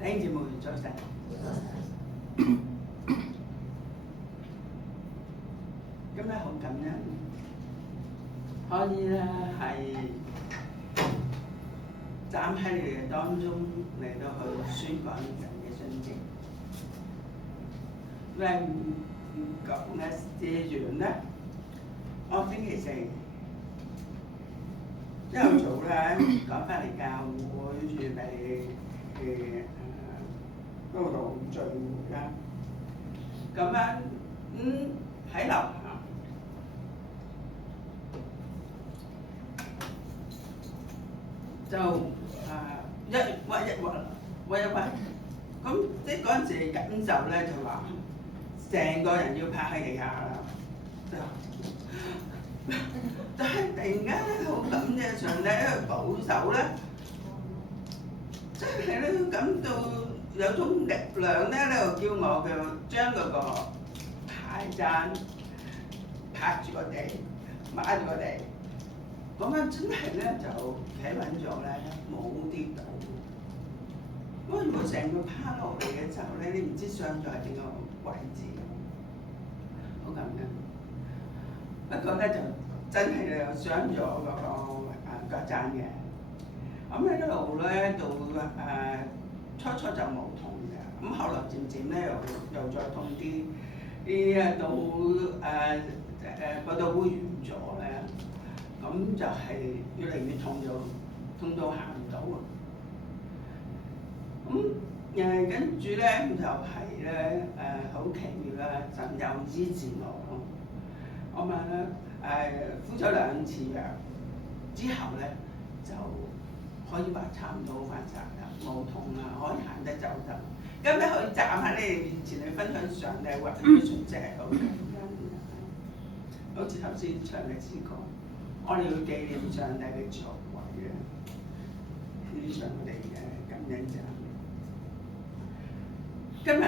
弟兄姊妹早晨。今日好感恩，可以咧係站喺你哋當中嚟到去宣講神嘅信息。因為講嘅資源咧，我星期四朝頭早咧趕翻嚟教會預備嗰度聚會啦。咁樣喺樓下就一屈一屈，咁即係嗰陣時感受咧就話，成個人要趴喺地下啦，但係突然間咧好感謝上帝喺度保守咧，真係咧感到有種力量咧喺度叫我嘅將嗰個牌踭拍住個地，碼住個地，咁樣真係咧就企穩咗咧，冇跌倒。咁如果成個趴落嚟嘅時候咧，你唔知傷咗喺邊個位置，好感恩。不過咧就真係咧傷咗嗰個腳踭嘅。咁喺一路咧到初初就冇痛嘅，咁後來漸漸咧又再痛啲，到嗰度會完咗咧，咁就係越嚟越痛到行唔到啊！咁跟住咧就係咧好奇妙啦，神又醫治我，我咪敷咗2次藥之後咧就可以話差唔多翻晒啦，冇痛啦，可以行得走得。今日可以站喺你哋面前去分享上帝話語信息係好感恩。好似頭先唱嘅詩歌，我哋要紀念上帝嘅作為嘅，獻上我哋嘅感恩讚。今日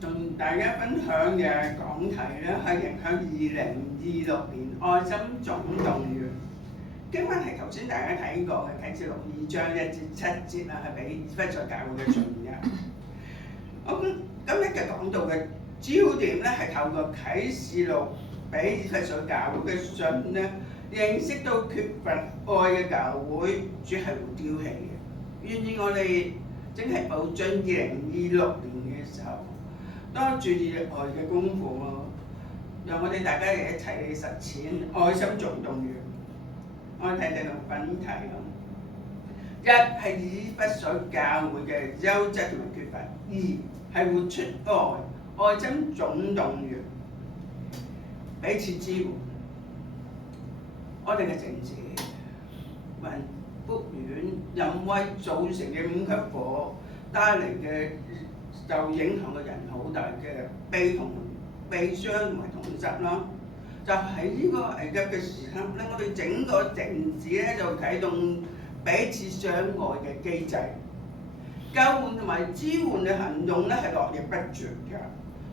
同大家分享嘅講題咧係迎向2026年愛心總動員。經文係頭先大家睇過嘅啟示錄2章1至7節啦，係俾以弗所教會嘅信嘅。咁今日嘅講道嘅焦點咧係透過啟示錄俾以弗所教會嘅信咧，認識到缺乏愛嘅教會，主係會丟棄嘅。願意我哋正係步進2026年嘅時候，多注意愛嘅功課咯。讓我哋大家一齊嚟實踐愛心總動員。我睇睇個分題咯。一係以弗所教會嘅優質同埋缺乏；二係活出愛心總動員，彼此支援。我哋嘅城市福院淫威造成嘅5級火帶嚟嘅受影響嘅人好大嘅悲傷同埋痛失啦。就喺呢個危急嘅時刻咧，我哋整個城市咧就啟動彼此相愛嘅機制，救援同埋支援嘅行動咧係絡繹不絕嘅。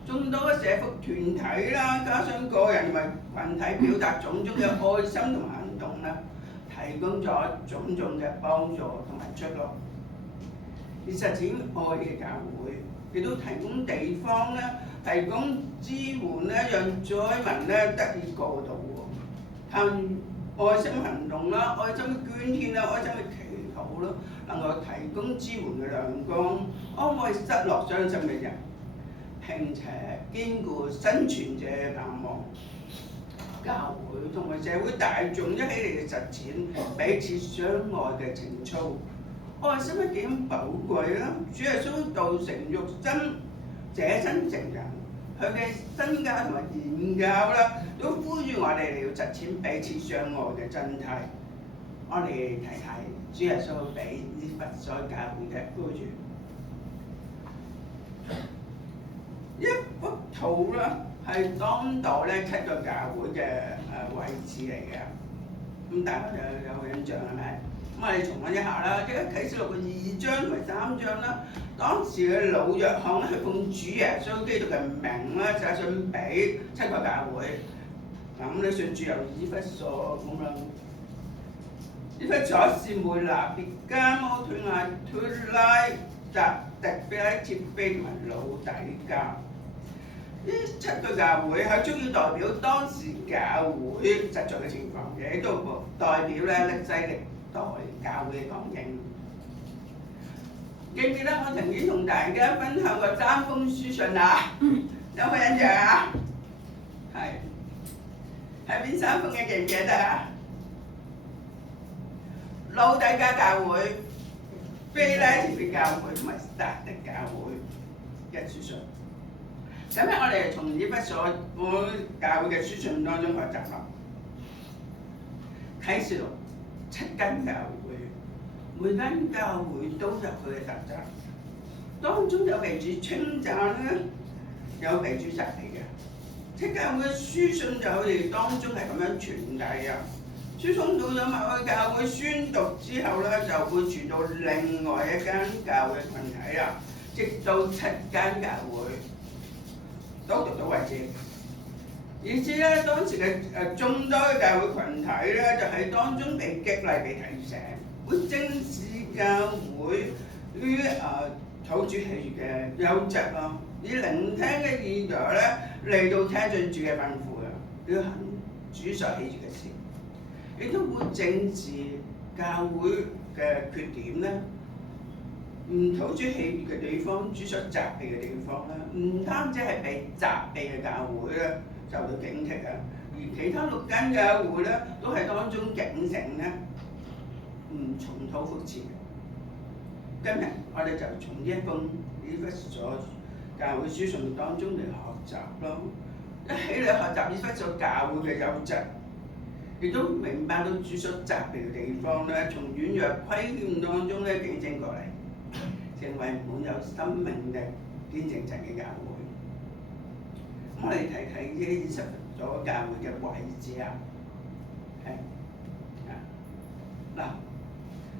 眾多嘅社福團體啦，加上個人同埋群體表達種種嘅愛心同埋行動啦，提供咗種種嘅幫助同埋出路。而實踐愛嘅教會亦都提供地方咧，提供支援咧，讓災民咧得以過渡喎。靠愛心行動啦、愛心捐獻啦、愛心嘅祈禱啦，能夠提供支援嘅亮光，安慰失落傷心嘅人，並且堅固生存者嘅盼望。教會同埋社會大眾一起嚟實踐彼此相愛嘅情操。愛心係幾咁寶貴啦！主耶穌道成肉身，捨身成人，佢嘅身教同埋言教啦，都呼籲我哋嚟實踐彼此相愛嘅真諦。我哋睇睇主耶穌俾以弗所教會嘅呼籲。一幅圖啦，係當代咧7個教會嘅位置嚟嘅。咁大家有印象係咪？咁我哋重溫一下啦，即係啟示錄嘅2章同埋3章啦。當時嘅老約翰咧係奉主耶穌基督嘅名啦，寫信俾7個教會。咁咧信主由以弗所咁樣，以弗所、士每拿、別迦摩、推雅、推拉、匝特腓拉鐵非同埋老底嘉。呢7個教會係主要代表當時教會實在嘅情況嘅，亦都代表咧西歷代教會嘅光景。記唔記得我曾經同大家分享過3封書信啊？有冇印象啊？係邊3封嘅？記唔記得啊？老底嘉教會、腓拉鐵非教會同埋撒狄教會嘅書信。今日我哋從以弗所教會嘅書信當中學習啦。啟示錄7間教會，每間教會都有佢嘅特質，當中有被主稱讚啦，有被主責備嘅。7教會嘅書信就好似當中係咁樣傳遞啊。書送到咗某個教會宣讀之後咧，就會傳到另外一間教會群體啦，直到7間教會都讀到為止。以至咧當時嘅眾多嘅教會群體咧，就喺當中被激勵、被提醒，會正視教會於討主喜悅嘅優質咯，以聆聽嘅耳朵咧嚟到聽進主嘅吩咐嘅，要行主所喜悅嘅事。亦都會正視教會嘅缺點咧，唔討主喜悅嘅地方，主所責備嘅地方咧，唔單止係被責備嘅教會咧受到警惕啊，而其他6間教會咧都係當中警醒咧，唔重蹈覆轍嘅。今日我哋就從呢一封以弗所教會書信當中嚟學習咯，一起嚟學習以弗所教會嘅優質。亦都明白到主所責備嘅地方咧，從軟弱虧欠當中咧矯正過嚟，成為滿有生命力、堅正直嘅教會。咁我哋睇睇呢以弗所教會嘅位置啊，嗱，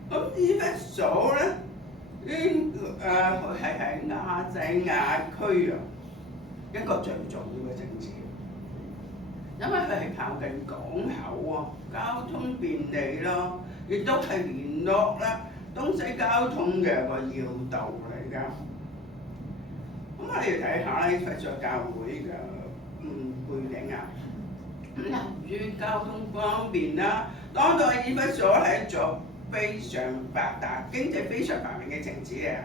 咁以弗所咧，佢係喺亞細亞區啊，一個最重要嘅城市。因為佢係靠近港口啊，交通便利咯，亦都係聯絡啦東西交通嘅個要道嚟㗎。咁我哋睇下咧，以弗所教會嘅背景啊。由於交通方便啦，當代以弗所係一座非常發達、經濟非常繁榮嘅城市嚟。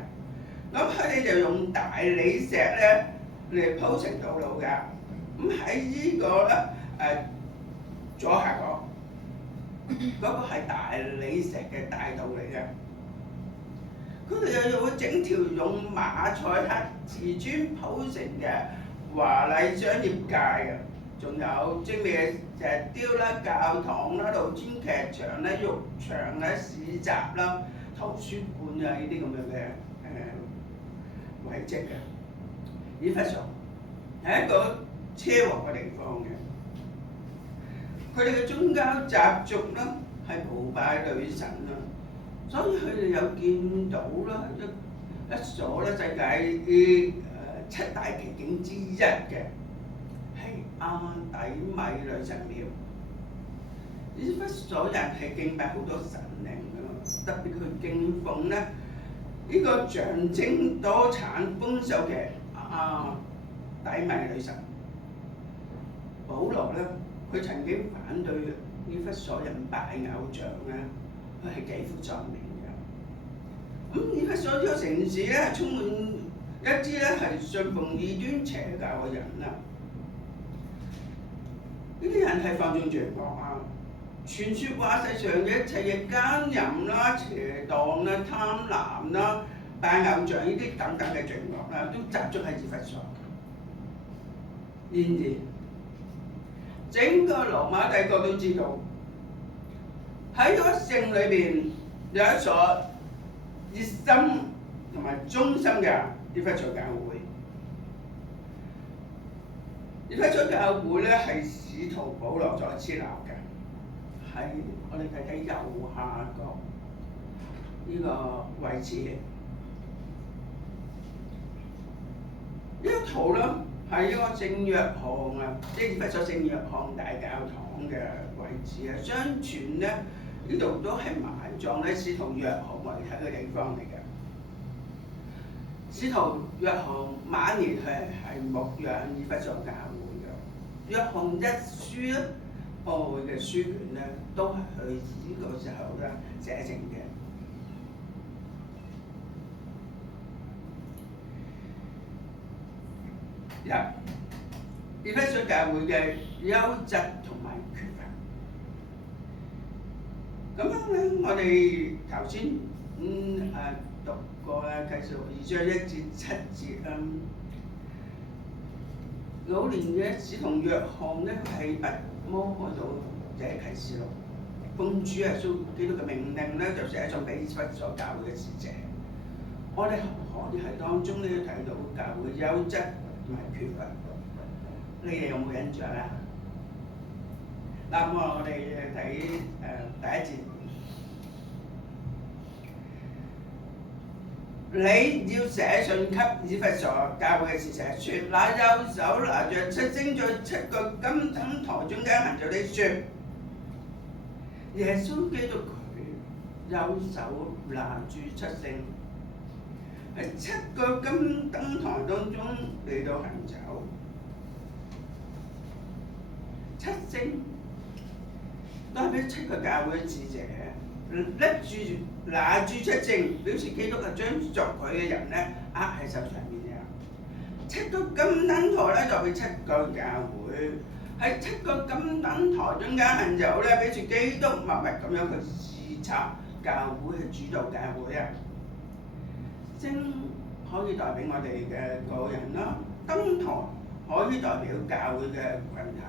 咁佢哋就用大理石咧嚟鋪成道路㗎。咁喺呢個咧。左下角嗰個係大理石嘅大道嚟嘅，佢哋又會整條用馬賽克瓷磚鋪成嘅華麗商業街啊，仲有精美嘅石雕啦、教堂啦、露天劇場啦、浴場啦、市集啦、圖書館啊呢啲咁樣嘅遺跡嘅。以弗所係一個奢華嘅地方嘅。佢哋嘅宗教習俗啦，係崇拜女神啦，所以佢哋有見到啦一所咧世界7大奇景之一嘅係阿底米女神廟。以弗所人係敬拜好多神靈㗎，特別佢敬奉咧呢個象徵多產豐收嘅阿底米女神。保羅咧。佢曾經反對以弗所人拜偶像啊，佢係幾乎作明嘅。咁以弗所呢個城市咧，充滿一啲咧係信奉異端邪教嘅人啦。呢啲人係放縱罪惡啊，傳説話世上嘅一切嘅奸淫啦、邪蕩啦、貪婪啦、拜偶像呢啲等等嘅罪惡啦，都集中喺以弗所。然而，整個羅馬帝國都知道喺個城裏邊有一所熱心同埋忠心嘅以弗所教會。以弗所教會咧係使徒保羅所設立嘅，喺我哋睇睇右下角呢個位置。呢一圖咧係一個聖約翰啊，即係以弗所聖約翰大教堂嘅位置啊。相傳咧呢度都係埋葬咧使徒約翰遺體嘅地方嚟嘅。使徒約翰晚年係牧養以弗所教會嘅。約翰一書咧，愛嘅書卷咧，都係佢呢個時候咧寫成嘅。以弗所教會嘅優質同埋缺乏。咁樣咧，我哋頭先讀過啦，啟示錄2章1至7節啦。老年嘅使徒約翰咧，係不摸開到這啟示錄，奉主耶穌基督嘅命令咧，就寫信俾以弗所教會嘅使者。我哋可以喺當中咧睇到教會優質同埋缺乏。你哋有冇印象啊？嗱，咁我哋睇第一節。你要寫信給以弗所教會嘅使者，說：那右手拿着7星在7個金燈台中間行走的說，耶穌基督佢右手拿住7星，喺7個金燈台當中嚟到行走。7星代表7個教會嘅使者。拿住7星，表示基督係將作佢嘅人咧握喺手上面嘅。7個金燈台咧代表7個教會，喺7個金燈台中間行走咧，表示基督默默咁樣去視察教會，去主導教會啊。星可以代表我哋嘅個人啦，燈台可以代表教會嘅群體。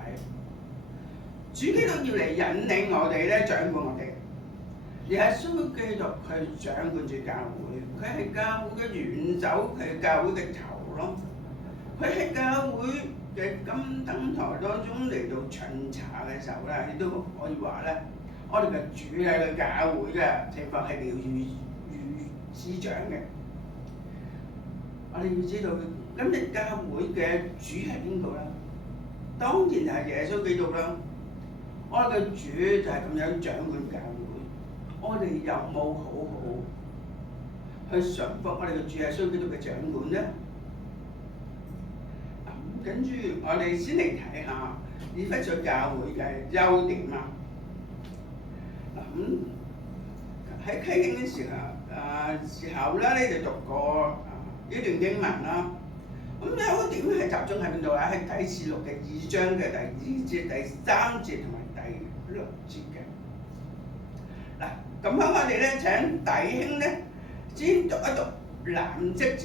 主基督要嚟引領我哋咧，掌管我哋。而係耶穌基督佢掌管住教會，佢係教會嘅元首，佢係教會嘅頭咯。佢喺教會嘅金燈台當中嚟到巡查嘅時候咧，亦都可以話咧，我哋嘅主喺個教會嘅情況係了如指掌嘅。我哋要知道今日教會嘅主係邊個啦？當然係耶穌基督啦。我哋嘅主就係咁樣掌管教會。我哋有冇好好去順服我哋嘅主耶穌基督嘅掌管咧？跟住我哋先嚟睇下以弗所教會嘅優點啊。喺啟經嘅時候咧，你哋讀過呢段經文啦。咁優點係集中喺邊度啊？喺啟示錄嘅2章嘅第2節、第3節同埋第6節嘅。嗱，咁樣我哋咧請弟兄咧先讀一讀藍色字，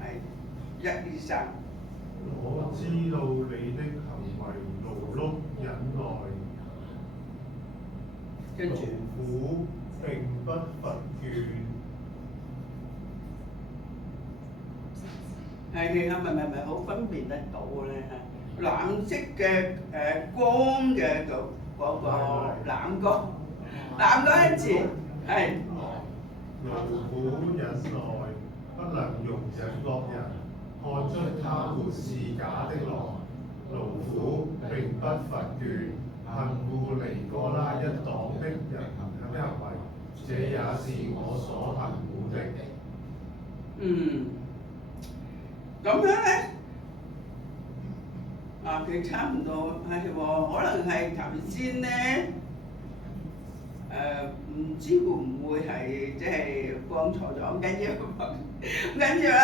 係1、2、3。我知道你的行為勞碌忍耐，跟住勞苦並不乏倦。係咪好分辨得到咧？藍色嘅光嘅嗰個藍光一字係勞苦忍耐，不能容忍惡人，看出他們是假的來。勞苦並不乏倦，恨惡尼哥拉一黨的人行為，這也是我所恨惡的。咁樣咧，佢差唔多係喎，可能係頭先咧，唔知會唔會係即係放錯咗，唔緊要啦，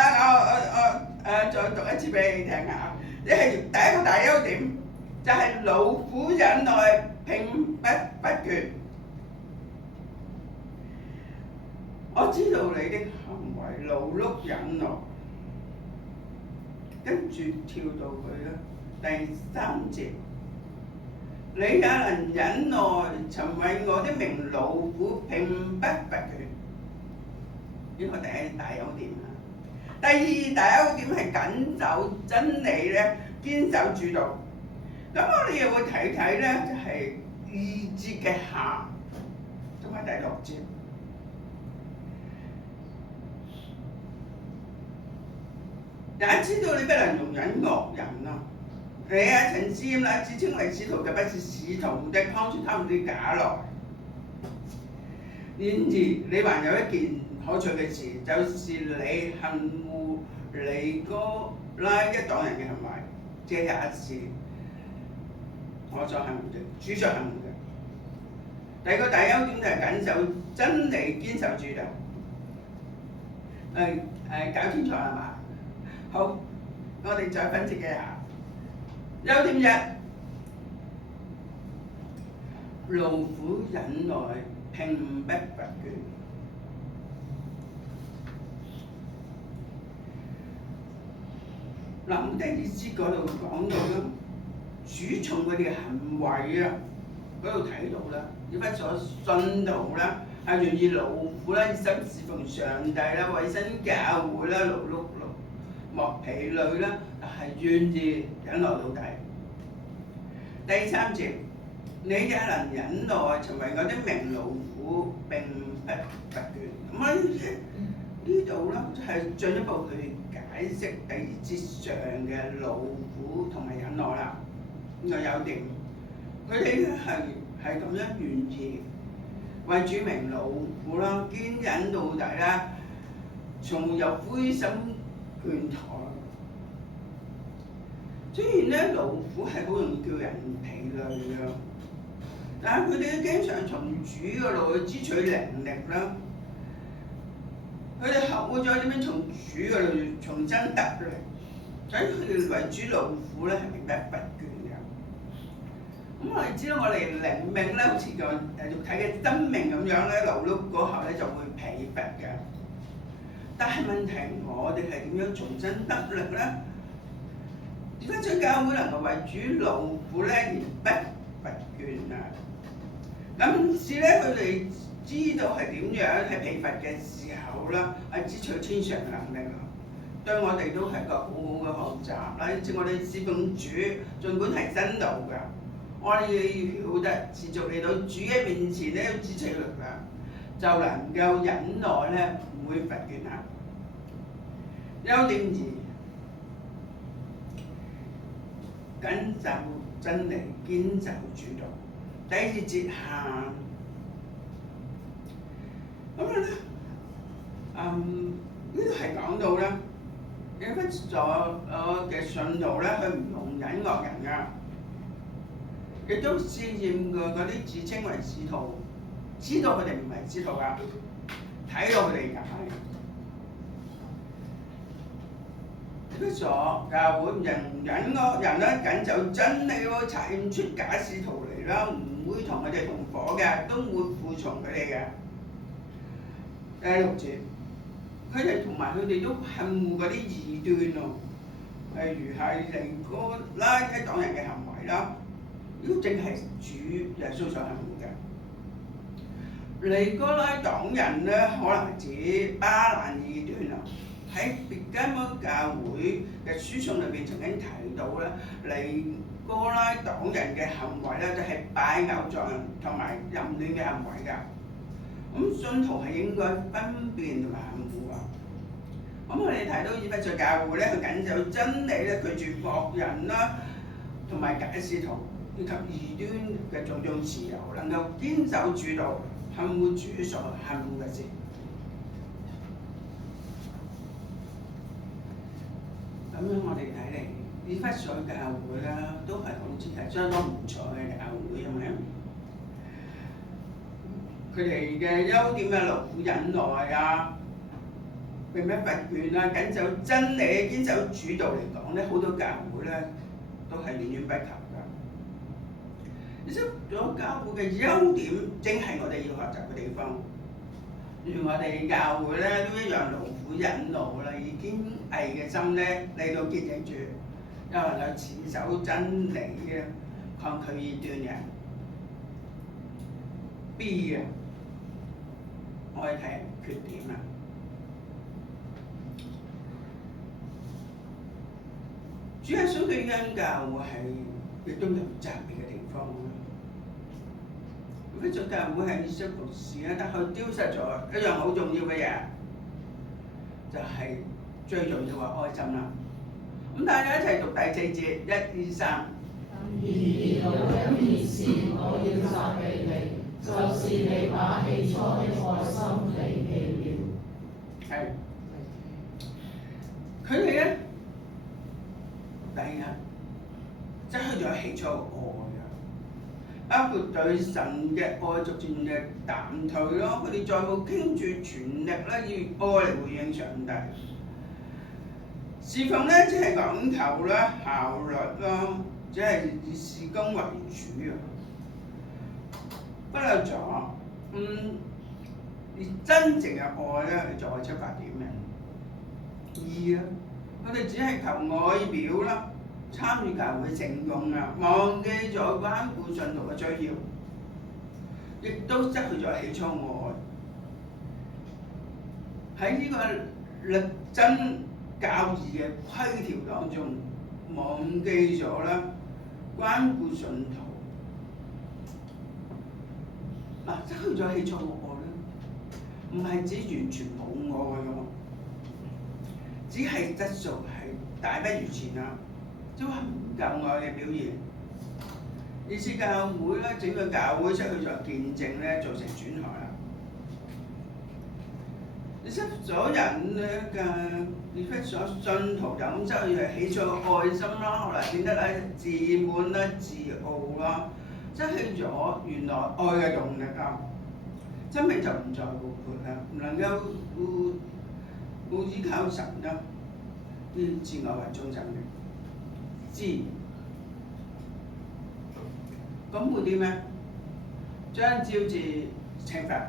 我再讀一次俾你聽下。即係第一個大優點就係勞苦忍耐，並不乏倦。我知道你的行為勞碌忍耐。跟住跳到去啦，第3節，你也能忍耐，曾為我的名勞苦，並不乏倦。呢個第一大優點啦。第二大優點係緊守真理咧，堅守主道。咁我哋又會睇睇咧，就係2節嘅下同埋第6節。也知道你不能容忍惡人啊！你曾試驗啦，自稱為使徒嘅不是使徒的，看出他們的假來。然而你還有一件可取嘅事，就是你恨惡尼哥拉一黨人嘅行為，這也是我所恨惡的，主所恨惡嘅。第二個大優點就係緊守真理，堅守主道。搞清楚係嘛？好，我哋再分析一下。優點一，勞苦忍耐，並不乏倦。嗱，第2節嗰度講到啦，主從佢哋嘅行為啊嗰度睇到啦，以弗所信徒啦係願意勞苦啦，熱心侍奉上帝啦，為新教會啦，勞碌莫疲累啦，但係願意忍耐到底。第3節，你也能忍耐，曾為我的名勞苦，並不乏倦。咁呢度咧係進一步去解釋第2節上嘅勞苦同埋忍耐啦。呢個優點，佢哋咧係咁樣願意為主名勞苦啦，堅忍到底啦，從沒有灰心倦怠。雖然咧勞苦係好容易叫人疲累㗎，但係佢哋都經常從主嗰度去支取靈力啦。佢哋學會咗點樣從主嗰度重新得力，所以佢哋為主勞苦咧係並不乏倦嘅。咁我哋知道我哋靈命咧，好似個肉體嘅生命咁樣咧，勞碌嗰下咧就會疲乏嘅。但係問題，我哋係點樣重新得力咧？點解將教會能夠為主勞苦咧而不乏倦啊？咁是咧，佢哋知道係點樣喺疲乏嘅時候啦，係支取天上嘅能力啦。對我哋都係個好好嘅學習啦。似我哋侍奉主，儘管係辛勞㗎，我哋要曉得持續嚟到主嘅面前咧，要支取力量，就能夠忍耐咧，唔會乏倦啊。優點2，緊守真理，堅守主道。第2節下，咁樣咧，呢度係講到咧，以弗所嘅信徒咧，佢唔容忍惡人㗎，亦都試驗過嗰啲自稱為使徒，知道佢哋唔係使徒㗎，睇到佢哋假嘅。以弗所教會唔容忍惡人咧，緊守真理喎，查驗出假使徒嚟啦，唔會同佢哋同伙嘅，都會服從佢哋嘅。第6節，佢哋同埋佢哋都恨惡嗰啲異端喎，例如係尼哥拉一黨人嘅行為啦，呢個正係主耶穌所恨惡嘅。尼哥拉黨人咧，可能係指巴蘭異端啊。喺別迦摩教會嘅書信裏邊曾經提到咧，尼哥拉黨人嘅行為咧，就係拜偶像同埋淫亂嘅行為㗎。咁信徒係應該分辨同埋恨惡啊。咁我哋睇到以弗所教會咧，佢緊守真理咧，拒絕惡人啦，同埋假使徒以及異端嘅種種自由，能夠堅守主道，恨惡主所恨惡嘅事。咁樣我哋睇嚟，以弗所教會啦，都係好似係相當唔錯嘅教會，係咪？佢哋嘅優點啊，勞苦忍耐啊，並不乏倦啊，緊守真理、堅守主道嚟講咧，好多教會咧都係遠遠不及㗎。而且咗教會嘅優點，正係我哋要學習嘅地方。如我哋教會咧都一樣勞苦忍耐啦，以堅毅嘅心咧嚟到見證住，又能夠持守真理嘅，抗拒異端嘅。B 嘅，我哋睇缺點啦。主耶穌嘅恩教會係亦都有特別嘅地方。以弗所教會係以身服事咧，但佢丟失咗一樣好重要嘅嘢，就係最重要嘅愛心啦。咁大家一齊讀第4節，1、2、3。然而有一件事我要責備你，就是你把起初的愛心離棄了。係佢哋咧，第一失去咗起初嘅愛啊，包括對神嘅愛逐漸嘅淡退咯。佢哋再冇傾住全力咧，以愛嚟回應上帝。侍奉咧，只係講求咧效率咯，只係以事工為主啊，忽略咗而真正嘅愛咧係作為出發點嘅。二啊，佢哋只係求外表啦，參與教會成功啊，忘記咗關顧信徒嘅需要，亦都失去咗起初愛。喺呢個力爭教義嘅規條當中，忘記咗啦關顧信徒。嗱，失去咗起初嘅愛咧，唔係指完全冇愛嘅喎，只係質素係大不如前啦，即係話唔夠愛嘅表現。以致教會咧，整個教會失去咗見證咧，造成損害啦。失咗人咧嘅，而非所信徒就咁失去起初嘅愛心啦，後來變得咧自滿啦、自傲啦，失去咗原來愛嘅動力啊，生命就唔再活潑啦，唔能夠冇依靠神啦，以自我為中心嘅知。咁會點咧？將招致懲罰。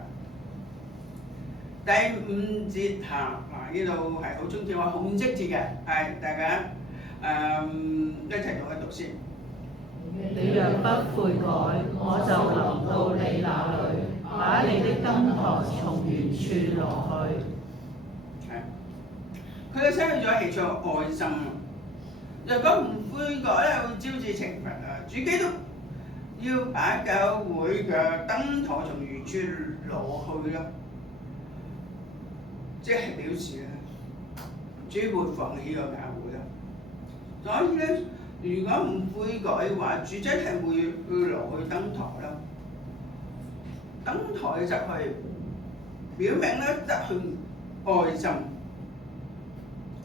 第5節下，呢度係好中意話紅色字嘅，係大家一齊同佢讀先。你若不悔改，我就臨到你那裏，把你的燈台從原處挪去。係，佢哋失去咗起初愛心啊！若果唔悔改咧，會招致懲罰啊！主基督要把教會嘅燈台從原處挪去啦。即係表示咧，主會放棄個教會啦。所以咧，如果唔悔改嘅話，主真係會攞去燈台啦。燈台就係表明咧失去愛心，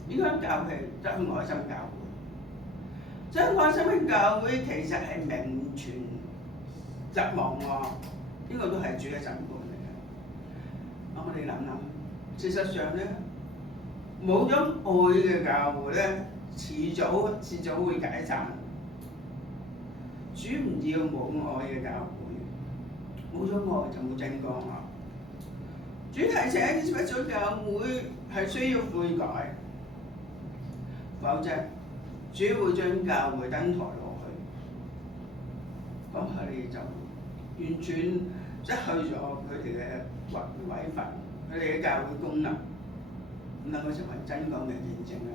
呢間教係失去愛心教會。失去愛心嘅教會其實係名存實亡喎，呢個都係主嘅審判嚟嘅。我哋諗諗。事實上咧，冇咗愛嘅教會咧，遲早會解散。主唔要冇愛嘅教會，冇咗愛就冇真光啦。主提醒以色列教會係需要悔改，否則主會將教會燈台落去，咁佢哋就完全失去咗佢哋嘅位份。佢哋嘅教會功能唔能夠成為真光嘅見證啦。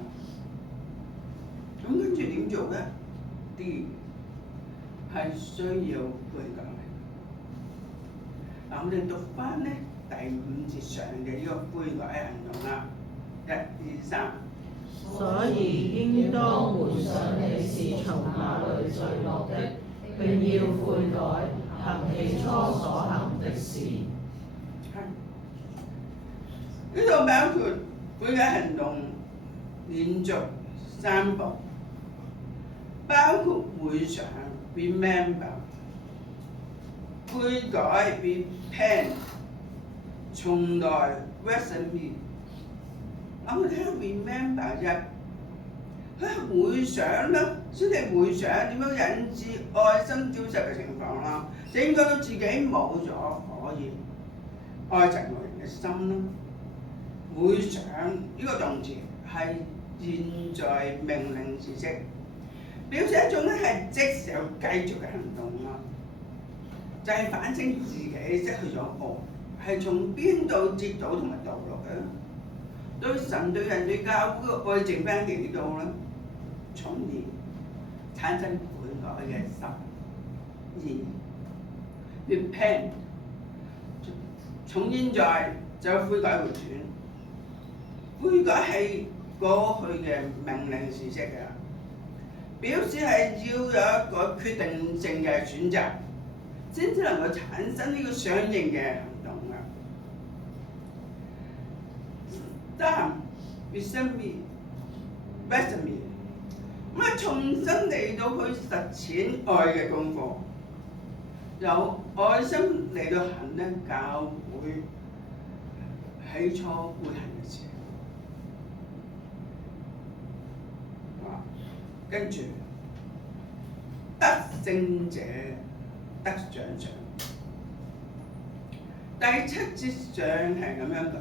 咁跟住點做咧？啲係需要悔改。嗱，我哋讀翻咧第5節上嘅呢個悔改行動啦，1、2、3。所以應當回想你是從哪裏墜落的，並要悔改，行起初所行的事。呢度包括悔改行動連續3步，包括回想 remember、悔改 repent、重來 resume。我哋睇下 remember 啫，佢係回想啦，先係回想點樣引致愛心消失嘅情況啦，整個自己冇咗可以愛神愛人嘅心啦。回想呢個動詞係現在命令時式，表示一種咧係即時有繼續嘅行動啦，就係反省自己失去咗愛，係從邊度跌倒同埋墮落嘅，對神對人對教會嘅愛剩翻幾多咧？從而產生悔改嘅心。repent 從現在就悔改回轉。悔改係過去嘅命令時式嘅，表示係要有一個決定性嘅選擇，先至能夠產生呢個相應嘅行動啊。三 resemi 咁啊，重新嚟到去實踐愛嘅功課，有愛心嚟到行咧，教會起初會行嘅事。跟住得勝者得獎賞。第7節上係咁樣講，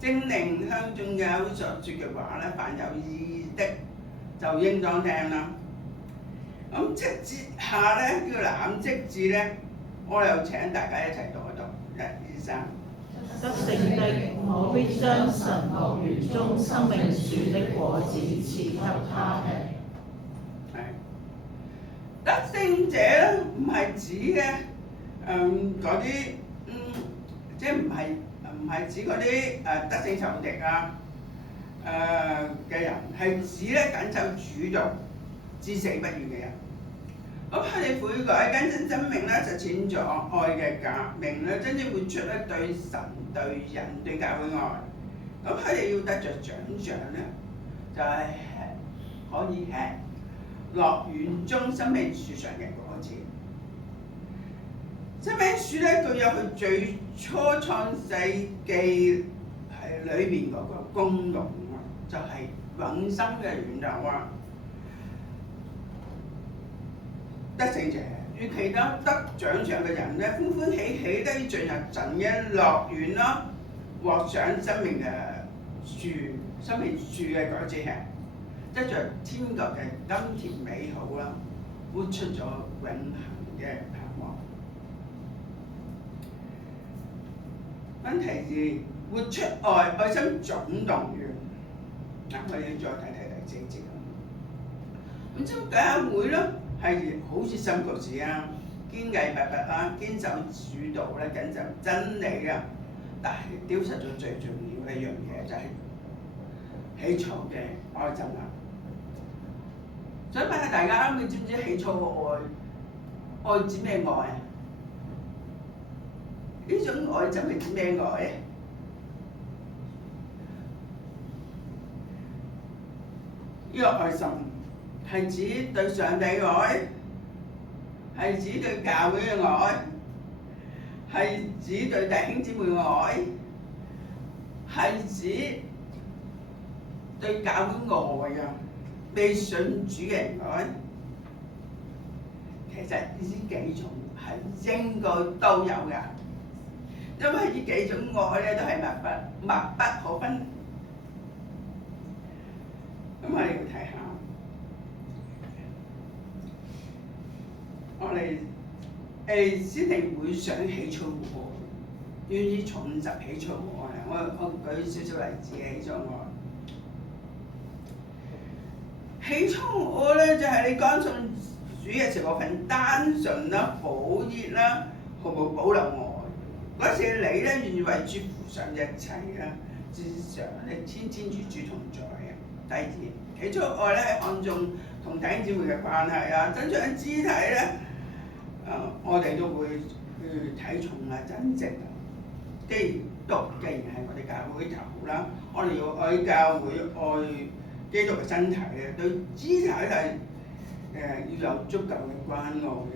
聖靈向眾教會所說嘅話咧，凡有意的就應當聽啦。咁7節下咧，呢個藍色字咧，我又請大家一齊讀一讀，1、2、3。得勝的，我必將神樂園中生命樹的果子賜給他吃。得勝者咧，唔係指嘅嗰啲即係唔係指嗰啲得勝仇敵啊嘅人，係指咧緊守主道、至死不渝嘅人。咁佢哋悔改更新生命咧，實踐咗愛嘅革命咧，真正活出咧對神、對人、對教會愛。咁佢哋要得着獎賞咧，就係、可以吃樂園中生命樹上嘅果子。生命樹咧，具有佢最初創世記係裏面嗰個功用啊，就係、永生嘅源頭啊。得勝者與其他得獎賞嘅人咧，歡歡喜喜地進入神嘅樂園啦，獲賞生命嘅樹、生命樹嘅果子吃，得着天國嘅甘甜美好啦，活出咗永恆嘅盼望。問題是活出愛，愛心總動員。我哋再睇第4節。咁將教會咧係好似新局子啊，堅毅不拔啊，堅守主道咧，緊守真理啊，但係丟失咗最重要嘅一樣嘢，就係、起初嘅愛心啊。想問下大家，你知唔知起初嘅愛指咩愛啊？呢種愛心係指咩愛啊？呢個愛心係指對上帝嘅愛，係指對教會嘅愛，係指對弟兄姊妹嘅愛，係指對教會愛啊，被信主嘅人愛。其實呢幾種係應該都有㗎，因為呢幾種愛咧都係密不可分。咁我哋要睇下，我哋先定會想起初愛，願意重拾起初愛。我舉少少例子嘅起初愛。起初愛咧就係、你剛信主嘅時候嗰份單純啦、火熱啦、毫無保留愛。嗰時你咧願意為主付上一切啦，至上你天天與主同在嘅。第二，起初愛咧係看重同弟兄姊妹嘅關係啊，增長肢體咧，我哋都會去睇重啊、珍惜啊。基督既然係我哋教會頭啦，我哋要愛教會、愛基督嘅身體嘅，對肢體係要有足夠嘅關愛嘅。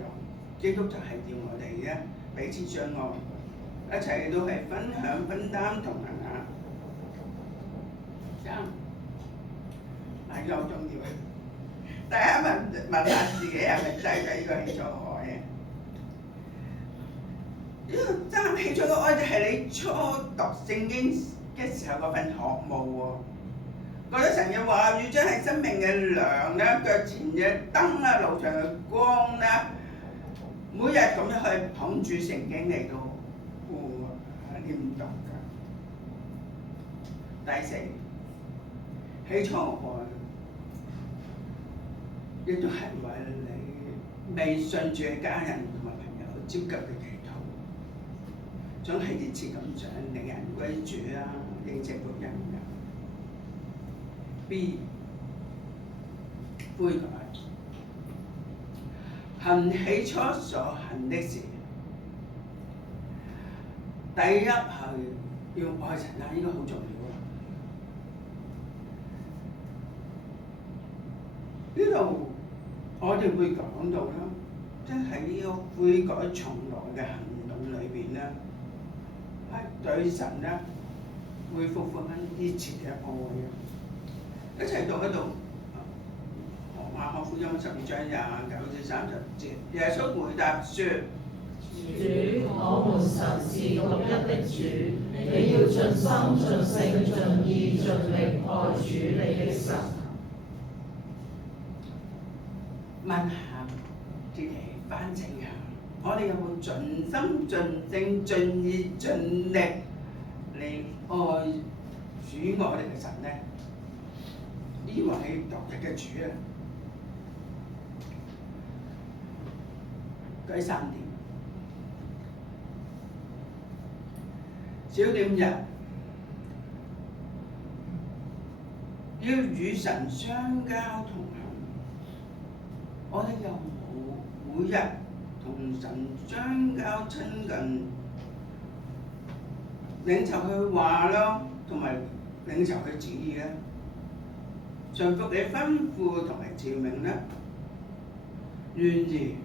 基督就係要我哋咧彼此相愛，一切都係分享、分擔同行啊。係好重要嘅。大家問下自己係咪真係呢個起初愛嘅？呢個真起初嘅愛就係你初讀聖經嘅時候嗰份渴慕喎，覺得神嘅話語真係生命嘅糧啦，腳前嘅燈啦，路上嘅光啦，每日咁樣去捧住聖經嚟到念讀㗎。第4，起初愛。亦都係為你未信主嘅家人同埋朋友焦急嘅祈禱，總係熱切咁想令人歸主啦，認識福音嘅。B 悔改行起初所行的事。第一係要愛神啦，呢個好重要啊！呢度我哋會講到啦，即係喺呢個悔改重來嘅行動裏邊咧，係對神咧會復復緊熱切嘅愛嘅。一齊讀一讀馬可福音12章29至30節，耶穌回答說：主，我們神是獨一的主，你要盡心、盡性、盡意、盡力愛主你的神。問下自己，反省下，我哋有冇盡心、盡性、盡意、盡力嚟愛主我哋嘅神呢？呢位獨一嘅主啊！第3點，小點1，要與神相交同行。我哋有冇每日同神相交親近，領受佢話咯，同埋領受佢旨意咧，順服你吩咐同埋召命咧？願意，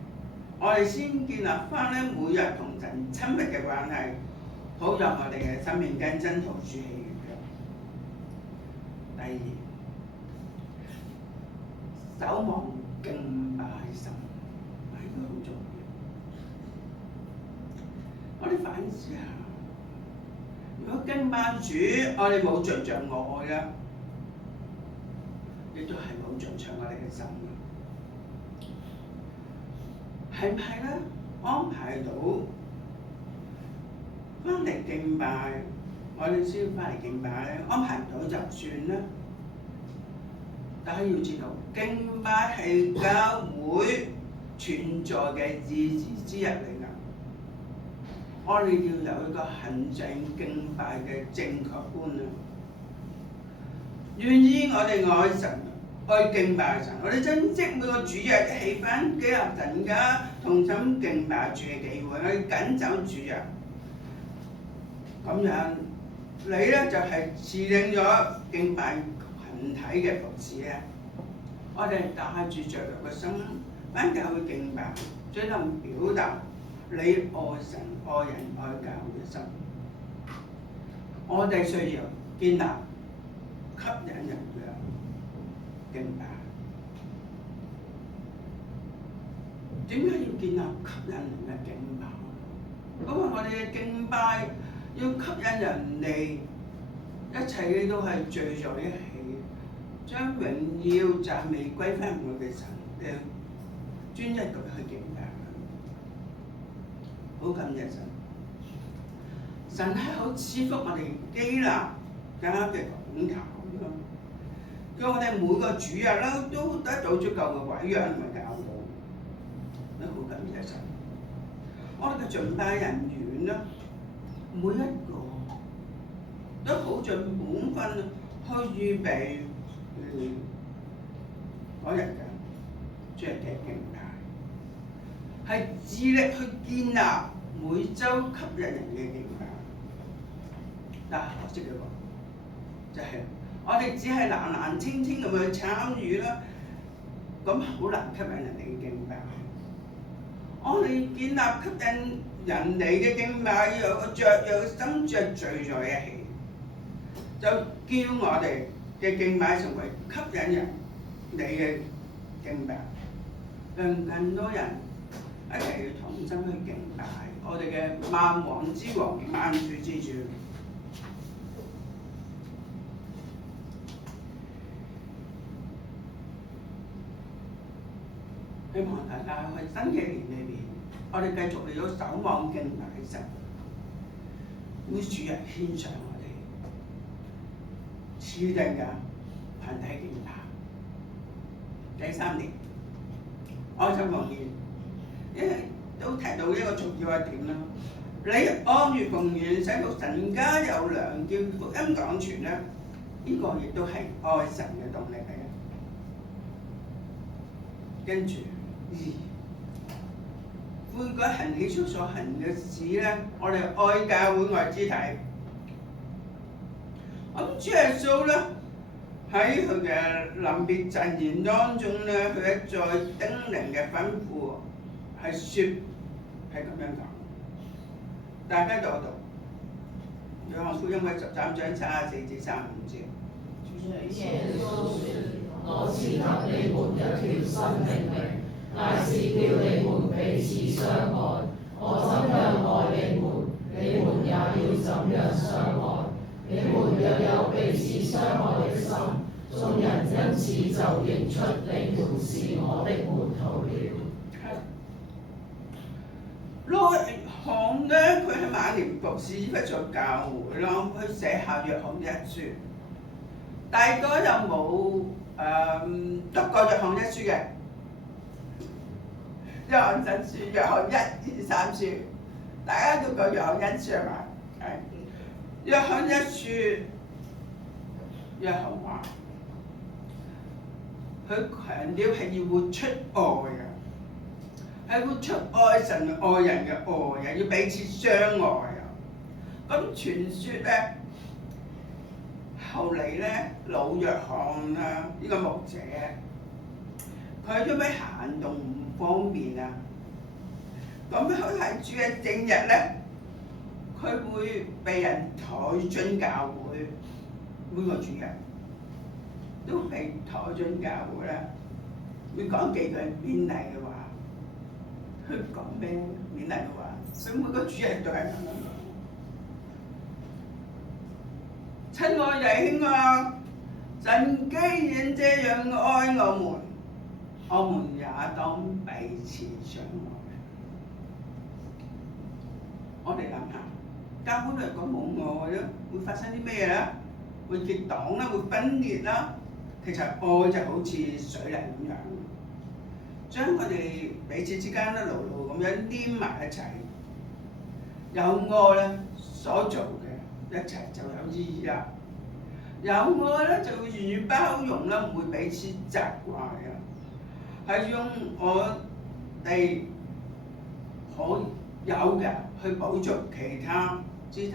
我哋先建立翻咧每日同神親密嘅關係，好讓我哋嘅生命跟真土主喜悅嘅。第2，守望敬拜神，呢個好重要。我哋反思下，如果敬拜主，我哋冇着著愛啦，亦都係冇着著我哋嘅心啦。係唔係咧？安排到翻嚟敬拜，我哋先翻嚟敬拜咧，安排唔到就算啦。大家要知道，敬拜係教會存在嘅意義之一嚟㗎。我哋要有一個行政敬拜嘅正確觀啊！願意我哋愛神，愛敬拜神，我哋珍惜每個主日嘅氣氛，結合神家同心敬拜主嘅機會，我哋緊守主日。咁樣你咧就係持領咗敬拜群體嘅服侍咧，我哋帶住着入嘅心翻教會敬拜，最能表達你愛神、愛人、愛教會嘅心。我哋需要建立吸引人嘅敬拜。點解要建立吸引人嘅敬拜？因為我哋嘅敬拜要吸引人哋，一切都係聚在一起，將榮耀讚美歸翻我哋神嘅專一咁去敬拜。好感謝神，神係好賜福我哋基立家嘅講壇咯，叫我哋每個主日啦都得到足夠嘅委養同埋教導，都好感謝神。我哋嘅敬拜人員啦，每一個都好盡本分去預備嗰日嘅主日嘅敬拜，係致力去建立每週吸引人嘅敬拜。但係可惜嘅喎，就係我哋只係冷冷清清咁去參與啦，咁好難吸引人哋嘅敬拜。我哋建立吸引人哋嘅敬拜，要有個雀躍嘅心着聚在一起，就叫我哋嘅敬拜成為吸引人哋嘅敬拜，讓更多人一齊同心去敬拜我哋嘅萬王之王、萬主之主。希望大家喺新嘅年裏邊，我哋繼續嚟到守望敬拜神，每主日獻上我哋設定嘅群體敬拜。第3年，愛心奉獻，因為都提到一個重要嘅點啦。你按月奉獻，使到神家有糧，叫福音廣傳咧，呢個亦都係愛神嘅動力嚟嘅。跟住悔改行起初所行嘅事咧，我哋愛教會愛肢體。咁主耶穌咧喺佢嘅臨別贈言當中咧，佢一再叮嚀嘅吩咐係咁樣講，大家讀一讀《約翰福音》嘅13章34至35節。主耶穌說：我賜給你們一條新命令，乃是叫你們彼此相愛。我怎樣愛你們，你們也要怎樣相愛。你們若有彼此相愛的心，眾人因此就認出你們是我的門徒了。約翰咧，佢喺晚年服侍不在教會咯，佢寫下約翰一書。大家有冇讀過約翰一書嘅？約翰真書、約翰1、2、3書，大家讀過約翰一書係嘛？係。約翰一書，約翰話，佢強調係要活出愛嘅。係活出愛神愛人嘅愛啊，要彼此相愛啊！咁傳說咧，後嚟咧老約翰啊，呢個牧者，佢因為行動唔方便啊，咁佢喺主嘅正日咧，佢會被人抬進教會，每個主日都被抬進教會啦，會講幾句勉勵嘅話。佢講咩勉勵嘅話？佢每個主日都係咁樣講。親愛弟兄啊，神既然這樣愛我們，我們也當彼此相愛。我哋諗下，教會嚟講冇愛咧，會發生啲咩咧？會結黨啦，會分裂啦。其實愛就好似水泥咁樣。將佢哋彼此之間咧牢牢咁樣黏埋一齊，有愛咧所做嘅一齊就有意義啦。有愛咧就會願意包容啦，唔會彼此責怪啊，係用我哋可有嘅去補足其他肢體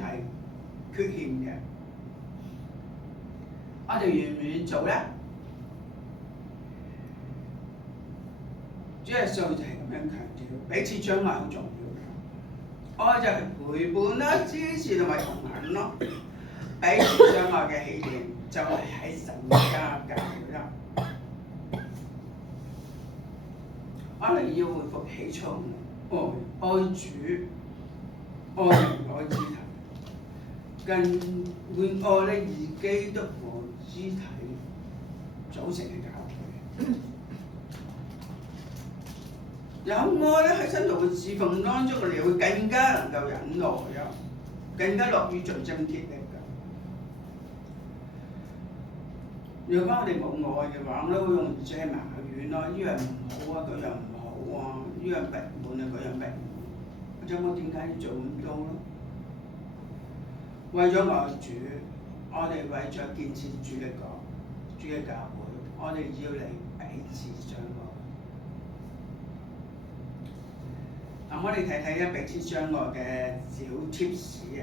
缺陷嘅。我哋願唔願意做咧？主耶穌就係咁樣強調，彼此相愛好重要嘅。愛就係陪伴啦、支持同埋同行咯。彼此相愛嘅起點就係喺神家教會啦。我哋要恢復起初愛主、愛人、愛肢體，更會愛咧以基督和肢體組成嘅教會。有愛咧喺新道嘅侍奉當中，我哋會更加能夠忍耐啊，更加樂於盡心竭力㗎。如果我哋冇愛嘅話咧，會容易只係埋怨咯，呢樣唔好啊，嗰樣唔好啊，呢樣不滿啊，嗰樣不滿。或者我點解要做咁多咯？為咗愛主，我哋為咗建設主嘅國、主嘅教會，我哋要嚟彼此相愛。我哋睇睇彼此相愛嘅小貼士啊，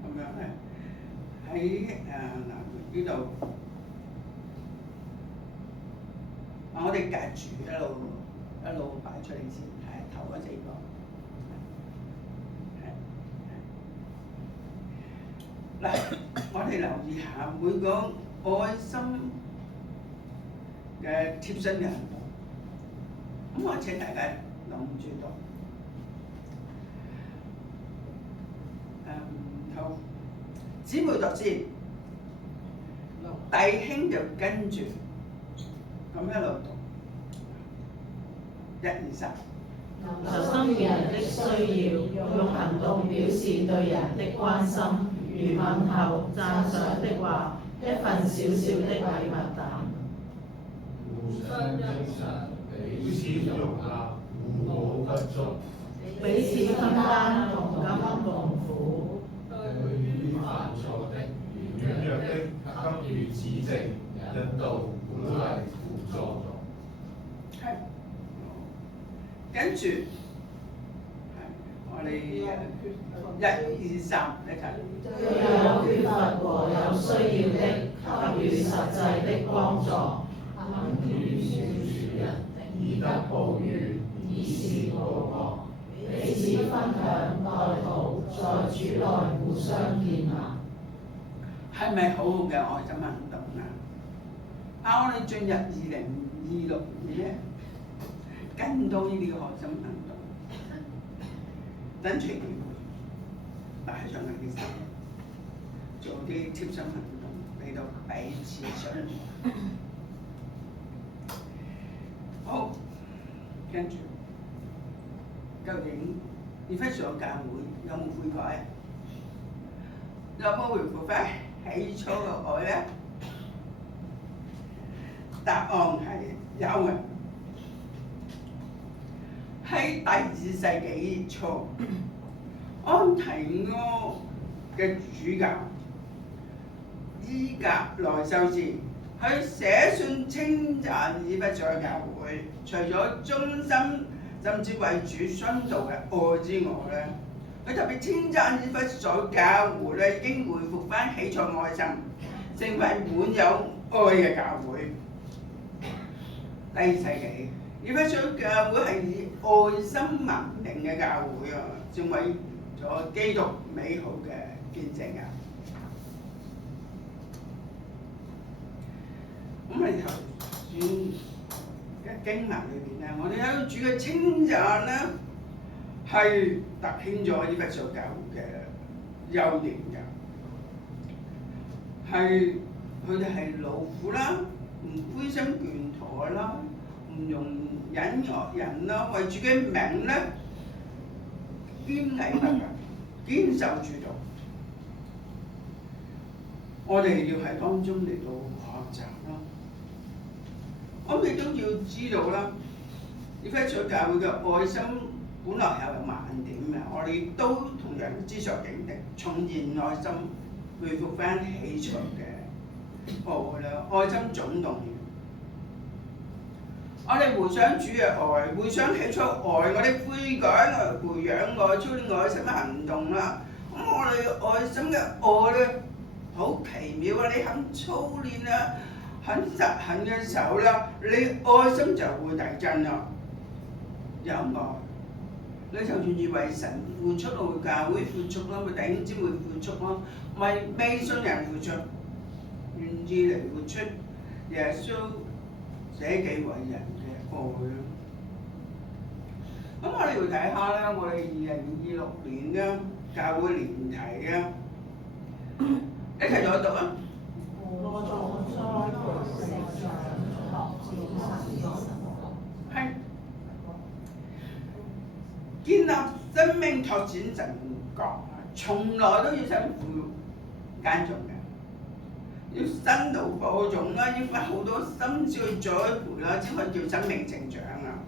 咁樣咧喺呢度，我哋隔住一路擺出嚟先，係頭嗰4個，嗱，我哋留意下每個愛心嘅貼身嘅行動。咁我請大家諗住讀，好，姊妹讀先，弟兄就跟住，咁一路讀，1、2、3。留心人的需要，用行動表示對人的關心，如問候、讚賞的話，一份小小的禮物等。互相欣賞，彼此容納，互補不足，彼此分擔，同甘共苦。對於犯錯的、軟弱的，給予指正、引導、鼓勵、輔助。係。跟住我哋1、2、3你睇。對有缺乏和有需要的，給予實際的幫助，肯勸恕主人，以德報怨，以善報惡，彼此分享代禱，在主內互相建立。係咪好好嘅愛心行動啊？我哋進入2026年咧，更多呢啲愛心行動，跟隨機會擺上去啲心，做啲貼心行動嚟到彼此相愛。好，跟住究竟以弗所教會有冇悔改？有冇回復翻起初嘅愛咧？答案係有嘅。喺第2世紀初，安提阿嘅主教伊格內修斯，佢寫信稱讚以弗所教會，除咗忠心甚至為主殉道嘅愛之外咧，佢特別稱讚以弗所教會咧已經回復翻起初愛心，成為滿有愛嘅教會。第2世紀，以弗所教會係以愛心聞名嘅教會啊，成為咗基督美好嘅見證啊！咁喺頭先嘅經文裏邊咧，我哋睇到主嘅稱讚咧，係突顯咗以弗所教會嘅優點嘅，係佢哋係勞苦啦，唔灰心倦怠啦，唔容忍惡人啦，為主嘅名咧堅毅不拔，堅守主道。我哋要喺當中嚟到學習啦。我哋都要知道啦，以弗所教會嘅愛心本來係有盲點嘅，我哋都同樣知所警惕，重燃愛心，恢復翻起初嘅愛啦，愛心總動員。我哋回想主嘅愛，回想起初愛，我哋悔改，我哋培養愛，操練愛心嘅行動啦。咁我哋愛心嘅愛咧，好奇妙啊！你肯操練啦，肯實行嘅時候啦，你愛心就會遞增啦。有愛，你就願意為神付出，為教會付出啦，為弟兄姊妹付出啦，為未信人付出，願意嚟活出耶穌捨己為人嘅愛咯。咁我哋要睇下咧，我哋2026年咧教會年題啊，一齊再讀啊！係建立生命拓展神國，從來都要辛苦耕種嘅。要生到播種啦，要花好多心思去栽培啦，先可以叫生命成長啊！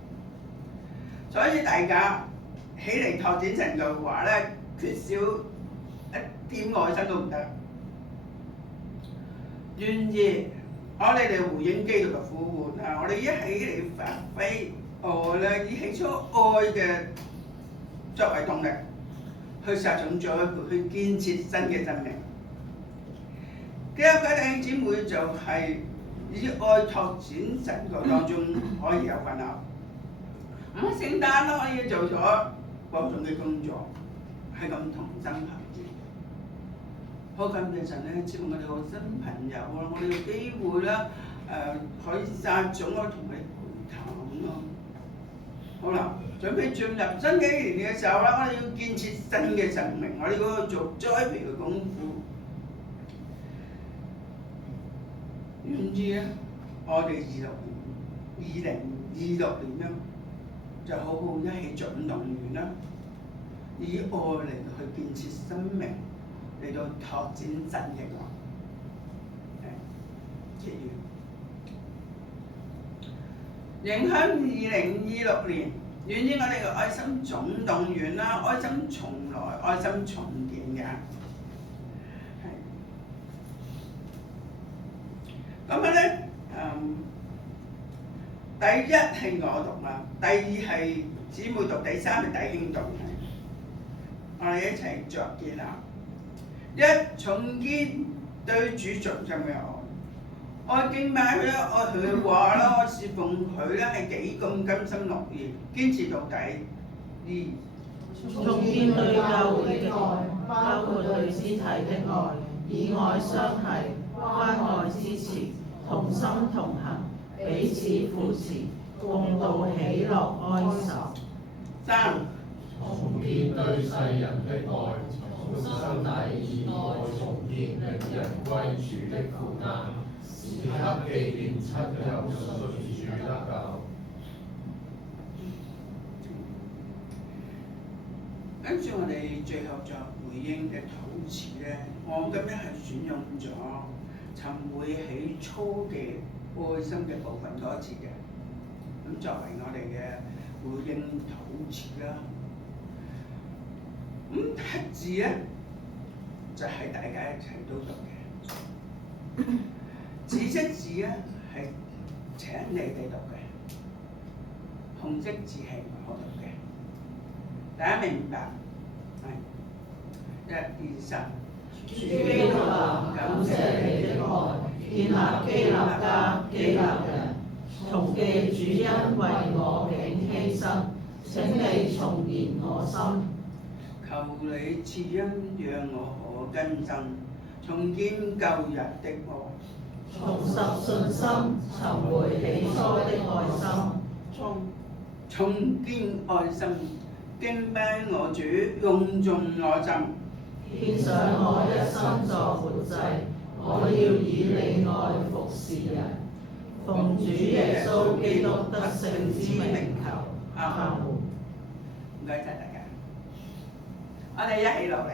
所以大家起嚟拓展神嘅話咧，缺少一點愛心都唔得。願意我哋嚟回應基督嘅呼喚啊！我哋一起嚟發揮愛咧，以起初愛嘅作為動力，去撒種栽培，去建設新嘅生命。基督嘅弟兄姊妹就係以愛拓展神國當中可以有份啊！咁聖誕都可以做咗播種嘅工作，係咁同心合意。好感謝神咧，接我哋個新朋友啊！我哋有機會啦，可以撒種啊，同佢陪談咯。好啦，準備進入新嘅一年嘅時候啦，我哋要建設新嘅生命，我哋要去做栽培嘅功夫。願意咧，我哋2026年咧，就好好一起總動員啦，以愛嚟去建設生命，嚟到拓展神嘅國。迎向2026年，願意我哋嘅愛心總動員啦，愛心重來，愛心重建嘅。咁樣咧，第一係我讀啦，第二係姊妹讀第三，弟兄讀。我哋一齊作建立。一重建對主盡心嘅愛。愛敬拜佢啦，愛佢嘅話啦，愛侍奉佢啦，係幾咁甘心樂意，堅持到底。二重建對教會的愛，包括對肢體的愛，以愛相繫，關愛支持，同心同行，彼此扶持，共度喜樂哀愁。三重建對世人的愛，重新底以愛重建令人歸主的負擔，時刻紀念七友信主得救。跟住我哋最後作回應嘅禱詞咧，我今日係選用咗尋會起初嘅愛心嘅部分多詞嘅，咁作為我哋嘅回應禱詞啦。咁黑字咧就係大家一齊都讀嘅，紫色字咧係請你哋讀嘅，紅色字係我讀嘅。大家明白？係1、2、3。主基督啊，感謝你的愛，建立基立家基立人，重記主恩為我竟犧牲，請你重燃我心。求你賜恩讓我可更新，重建舊日的愛，重拾信心，尋回起初的愛心。重建愛心，敬拜我主，用盡我心。獻上我一生作活祭，我要以你愛服侍人。奉主耶穌基督得勝之名求，阿門。唔該晒大家，我哋一起努力。